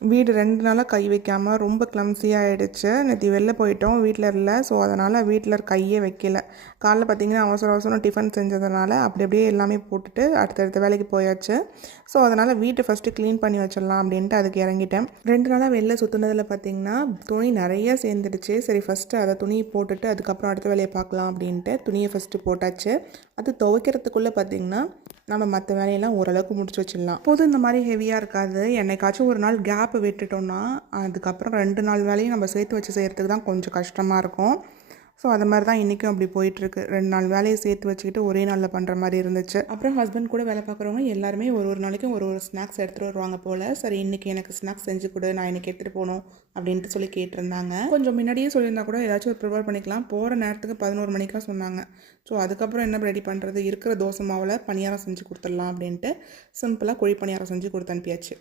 வீடு 2 நாளாக கை வைக்காமல் ரொம்ப கிளம்ஸியாக ஆகிடுச்சு. நேற்று வெளில போயிட்டோம், வீட்டில் இல்லை. ஸோ அதனால் வீட்டில் கையே வைக்கல. காலைல பார்த்திங்கன்னா அவசர அவசரம் டிஃபன் செஞ்சதுனால அப்படியே எல்லாமே போட்டுட்டு அடுத்தடுத்த வேலைக்கு போயாச்சு. ஸோ அதனால் வீட்டை ஃபஸ்ட்டு க்ளீன் பண்ணி வச்சிடலாம் அப்படின்ட்டு அதுக்கு இறங்கிட்டேன். 2 நாளாக வெளில சுற்றுனதில் பார்த்திங்கன்னா துணி நிறைய சேர்ந்துடுச்சு. சரி ஃபஸ்ட்டு அதை துணியை போட்டுட்டு அதுக்கப்புறம் அடுத்த வேலையை பார்க்கலாம் அப்படின்ட்டு துணியை ஃபஸ்ட்டு போட்டாச்சு. அது துவைக்கிறதுக்குள்ளே பார்த்திங்கன்னா நம்ம மற்ற வேலையெல்லாம் ஓரளவுக்கு முடிச்சு வச்சிடலாம். போதும் இந்த மாதிரி ஹெவியாக இருக்காது. என்னைக்காச்சும் ஒரு நாள் கேப் விட்டுட்டோம்னா அதுக்கப்புறம் 2 நாள் வேலையும் நம்ம சேர்த்து வச்சு செய்கிறதுக்கு தான் கொஞ்சம் கஷ்டமாக இருக்கும். ஸோ அது மாதிரி தான் இன்றைக்கும் அப்படி போயிட்டுருக்கு. 2 நாள் வேலையை சேர்த்து வச்சுக்கிட்டு ஒரே நாளில் பண்ணுற மாதிரி இருந்துச்சு. அப்புறம் ஹஸ்பண்ட் கூட வேலை பார்க்குறவங்க எல்லாருமே ஒரு நாளைக்கும் ஒரு ஸ்நாக்ஸ் எடுத்துகிட்டு வருவாங்க போல். சரி இன்றைக்கி எனக்கு ஸ்நாக்ஸ் செஞ்சு கொடு, நான் இன்றைக்கி எடுத்துகிட்டு போகணும் அப்படின்ட்டு சொல்லி கேட்டிருந்தாங்க. கொஞ்சம் முன்னாடியே சொல்லியிருந்தா கூட ஏதாச்சும் ஒரு ப்ரிப்பேர் பண்ணிக்கலாம். போகிற நேரத்துக்கு 11 மணிக்காக சொன்னாங்க. ஸோ அதுக்கப்புறம் என்ன ரெடி பண்ணுறது, இருக்கிற தோசை மாவில் பணியாரம் செஞ்சு கொடுத்துடலாம் அப்படின்ட்டு சிம்பிளாக குழி பணியாரம் செஞ்சு கொடுத்து அனுப்பியாச்சு.